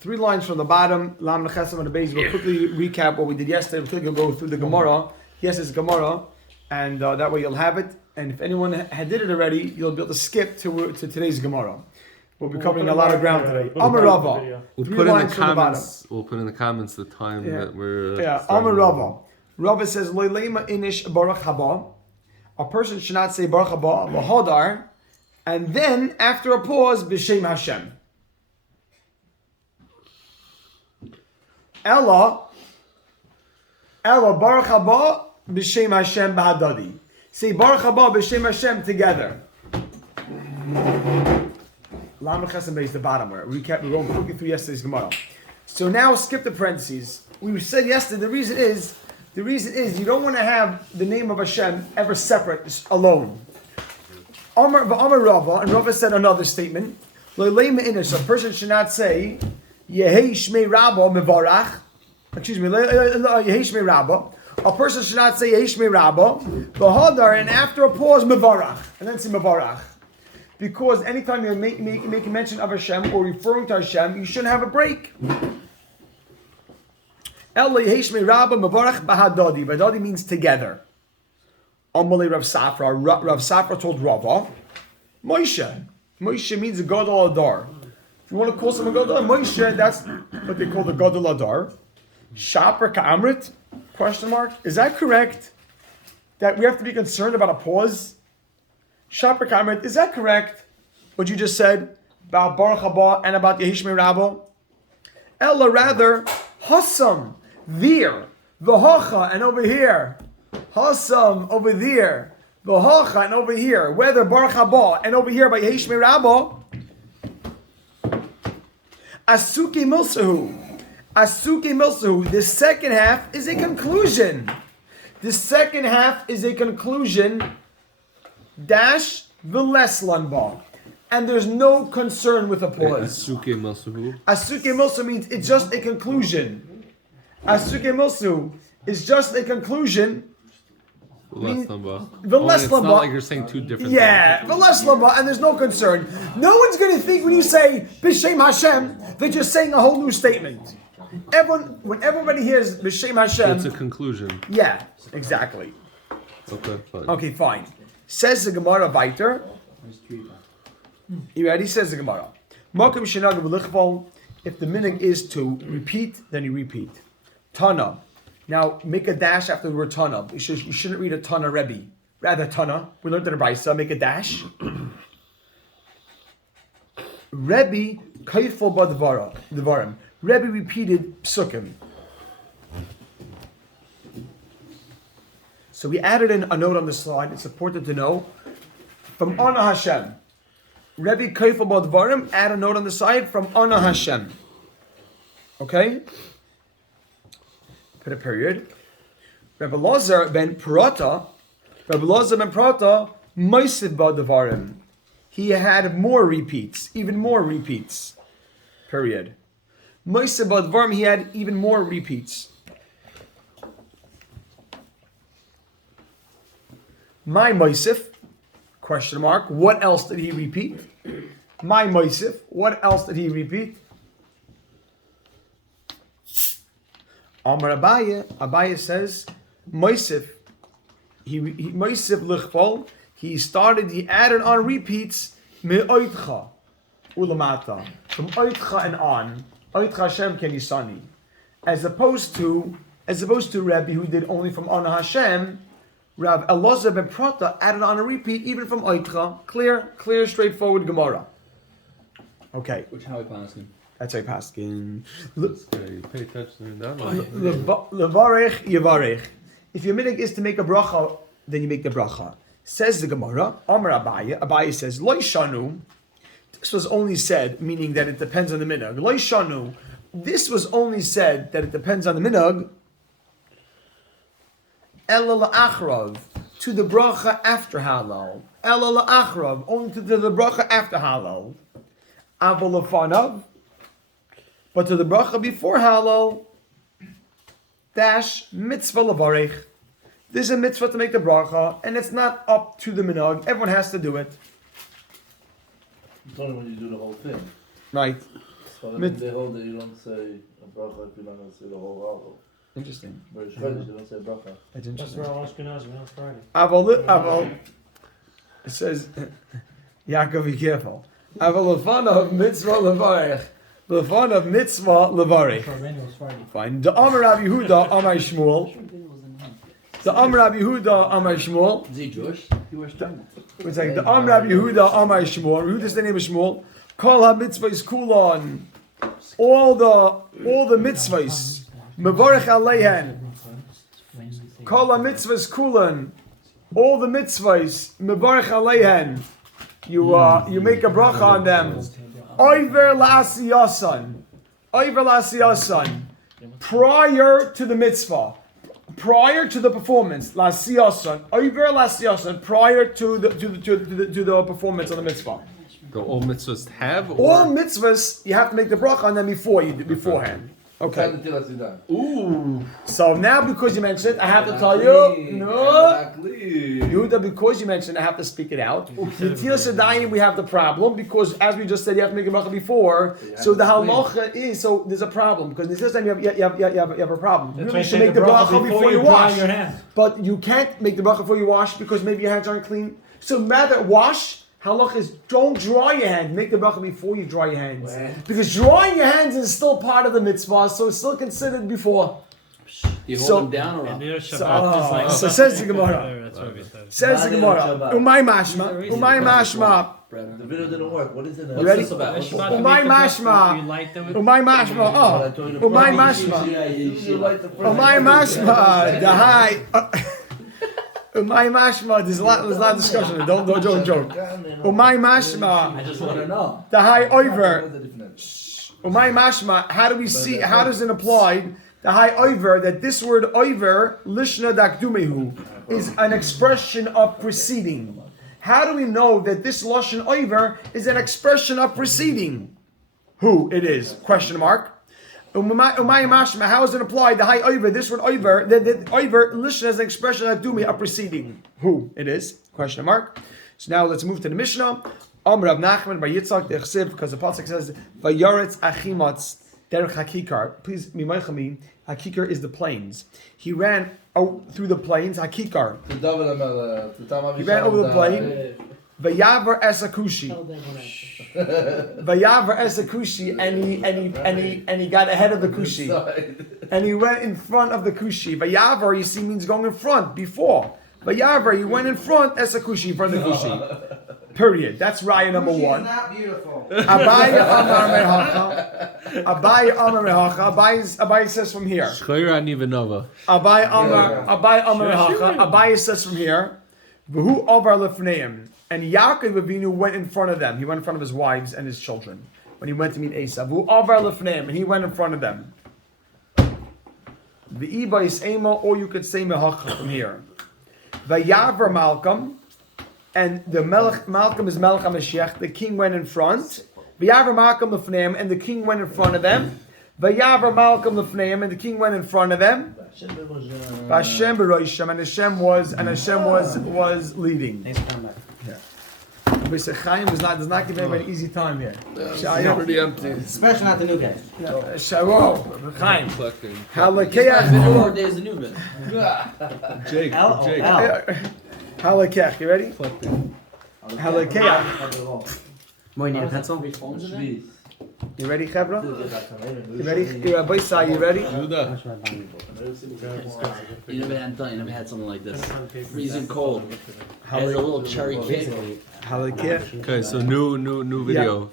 3 lines from the bottom. Lam Nechesem and the base. We'll quickly recap what we did yesterday. We'll quickly go through the Gemara. Yes, it's Gemara, and that way you'll have it. And if anyone had did it already, you'll be able to skip to today's Gemara. We'll be covering a lot of ground today. Amar Rava. We'll put in the comments. We'll put in the comments the time that we're. Amar Rava. Rava says Lo Lema Inish Baruch Haba. A person should not say Baruch Haba V'Hodar, and then after a pause B'Shem Hashem. Ella Baruch Haba B'Shem Hashem B'Hadadi. Say Baruch Haba B'Shem Hashem together. Lam Chesem Beis, the bottom where we're going quickly through yesterday's Gemara. So now skip the parentheses. We said yesterday the reason is you don't want to have the name of Hashem ever separate, alone. Amar Rava, and Rava said another statement. A person should not say Yehei Shmei Rabba Mevarach. Excuse me, Yehei Shmei Rabba. A person should not say Yehei Shmei Rabba V'Hadar, and after a pause Mevarach, and then say Mevarach. Because anytime you're making mention of Hashem or referring to Hashem, you shouldn't have a break. Bahadadi means together. Amalei Rav Safra. Rav Safra told Rava, Moshe. Moshe means a Gadol Adar. If you want to call someone Gadol Moshe, that's what they call the Gadol Adar. Shaper Ka'amrit? Question mark. Is that correct? That we have to be concerned about a pause? Shaper Ka'amrit, is that correct? What you just said about Baruch Haba and about Yehei Shmei Rabba? Ella rather, Hassam, there, V'hacha, and over here. Hassam, over there. V'hacha, and over here. Whether Baruch Haba and over here by Yehei Shmei Rabba. Asuke Milsahu. Asuke Milsahu. The second half is a conclusion. The second half is a conclusion. Dash v'leslanba, and there's no concern with a pause. Asuke Milsahu. Asuke Milsahu means it's just a conclusion. Asuke Milsahu is just a conclusion. V'leslanba. It's not like you're saying two different things. Yeah, v'leslanba, and there's no concern. No one's going to think when you say B'Shem Hashem that you're saying a whole new statement. When everybody hears B'Shem Hashem, it's a conclusion. Yeah, exactly. Okay, fine. Okay, fine. Says the Gemara weiter. You ready? Says the Gemara. If the minhag is to repeat, then you repeat. Tana. Now make a dash after the word Tana. You shouldn't read a Tana Rebbe. Rather Tana. We learned in the Brisa. Make a dash. Rebbe kaifol b'dvarim. Rebbe repeated psukim. So we added in a note on the slide. It's important to know. From Ana Hashem. Rebbe Kaifel Badvarim, add a note on the side from Ana Hashem. Okay? Put a period. Rebbe Lazar ben Prata, Moisiv Badvarim. He had more repeats, even more repeats. Period. Moisiv Badvarim, he had even more repeats. My Moisif, question mark, what else did he repeat? My Moisif, what else did he repeat? Amar Abaye says, Moisif, Moisif Lichpol, he added on repeats, Me'oitcha, Ulamata, from Oitcha and on, Oitcha Hashem Kenisani, as opposed to Rebbe who did only from Ana Hashem. Rav Elazar ben Prata added on a repeat even from Oitcha. Clear, straightforward Gemara. Okay. Which how we pass him? That's how we pass him. Pay attention to that. Levarech Yevarech. If your minhag is to make a bracha, then you make the bracha. Says the Gemara, Amar Abaye says, Lo Shanu. This was only said, meaning that it depends on the minhag. Lo Shanu. This was only said that it depends on the minhag. Ela la'achrav, to the bracha after halal. Ela la'achrav, only to the bracha after halal. Aval lefanav, but to the bracha before halal. Dash mitzvah levarech. There's a mitzvah to make the bracha, and it's not up to the minhag. Everyone has to do it. It's only when you do the whole thing. Right. They hold that you don't say a bracha if you're not going to say the whole album. Interesting. But it's Friday, you don't say bracha. That's That's interesting. where all Ashkenazi, not Friday. Aval, it says, Yaakov, be careful. Aval lefan of mitzvah levarich. Lefan of mitzvah levarich. It's Friday. Fine. The Amar Rabbi Yehuda, Amar Shmuel. The Amar Rabbi Yehuda, Amar Shmuel. Is he Jewish? He was German. We're saying the Amar Rabbi Yehuda, Amar Shmuel. Yehuda is the name of Shmuel. Kol ha-mitzvah is kulon. All the mitzvahs. Mevarech aleihen. Kol ha-mitzvah is kulon. All the mitzvahs. Mevarech aleihen. You make a bracha on them. Oiver la'asiyasan. Oiver la'asiyasan. Prior to the mitzvah. Prior to the performance, la'asiyasan. Oiver la'asiyasan. Prior to the performance of the mitzvah. Do all mitzvahs have? All mitzvahs, you have to make the bracha on them beforehand. Okay. Ooh. So now, because you mentioned, I have to tell you, no. Yehuda, because you mentioned, I have to speak it out. The Tilas Adayim, we have the problem because, as we just said, you have to make a bracha before. So the halacha is, so there's a problem because this time you have a problem. You should make the bracha before you wash, your hands. but you can't make the bracha before you wash because maybe your hands aren't clean. So rather wash. Halach is don't dry your hands. Make the bracha before you dry your hands. Because drying your hands is still part of the mitzvah, so it's still considered before. You hold So- them down or up? So says the Gemara. Says the Gemara. Umay mashma. Umay mashma. The video didn't work. What is it? You ready? What's this about? What's this Umay about? You mashma. light them with Umay mashma. Oh. Umay mashma. Umay mashma. The high. Umay mashma. There's a lot of discussion. Don't joke. Umay mashma. I just want to know. The high over. Umay mashma. How do we see? How does it apply? The high over, that this word over, lishna dakdumehu, is an expression of preceding. How do we know that this lashon over is an expression of preceding? Who it is? Question mark. Umay mashma. How is it applied? The high over, this word over, the over lishna is an expression of dakdume of preceding. Who it is? Question mark. So now let's move to the Mishnah. Amr Rav Nachman by Yitzchak the Chsiv, because the pasuk says vayaretz achimatz derech hakikar. Please, mimaychami. Hakikar is the plains. He ran out through the plains. Hakikar. He ran over the plain. Vayavar esakushi. Vayavar esakushi, and he got ahead of the kushi, and he went in front of the kushi. Vayavar, you see, means going in front before. Vayavar, he went in front esakushi, in front of the kushi. Period. That's raya number one. Not beautiful. Abai Amar Mehacha. Abai says from here. Shchayra Nivanova. Abai Amar Mehacha. Abai says from here. V'hu avar lefneim. And Yaakov Avinu went in front of them. He went in front of his wives and his children when he went to meet Esav. V'hu avar lefneim, and he went in front of them. V'iba Yisema, or you could say Mehacha from here. Vayavar Malcolm. And the Malcolm is Melech HaMashiach. The king went in front. Vayavar Malcolm lefneim, and the king went in front of them. Vayavar Malcolm lefneim, and the king went in front of them. Hashem b'roisham, and Hashem was leading. Thanks for coming back. Mr. Chaim does not give anybody an easy time here. Pretty empty. Especially not the new guys. Whoa, Chaim. Collecting. It's been 4 Halakeach. days the new bit. Jake. Jake. Halakech, you ready? Collecting. Halakeach. Boy, you need a pencil? You ready, Chebra? You ready? Rabbi Sai, you ready? Judah. You never had something like this. Freezing cold. Has a little cherry cake. Halakech. Okay, so new video.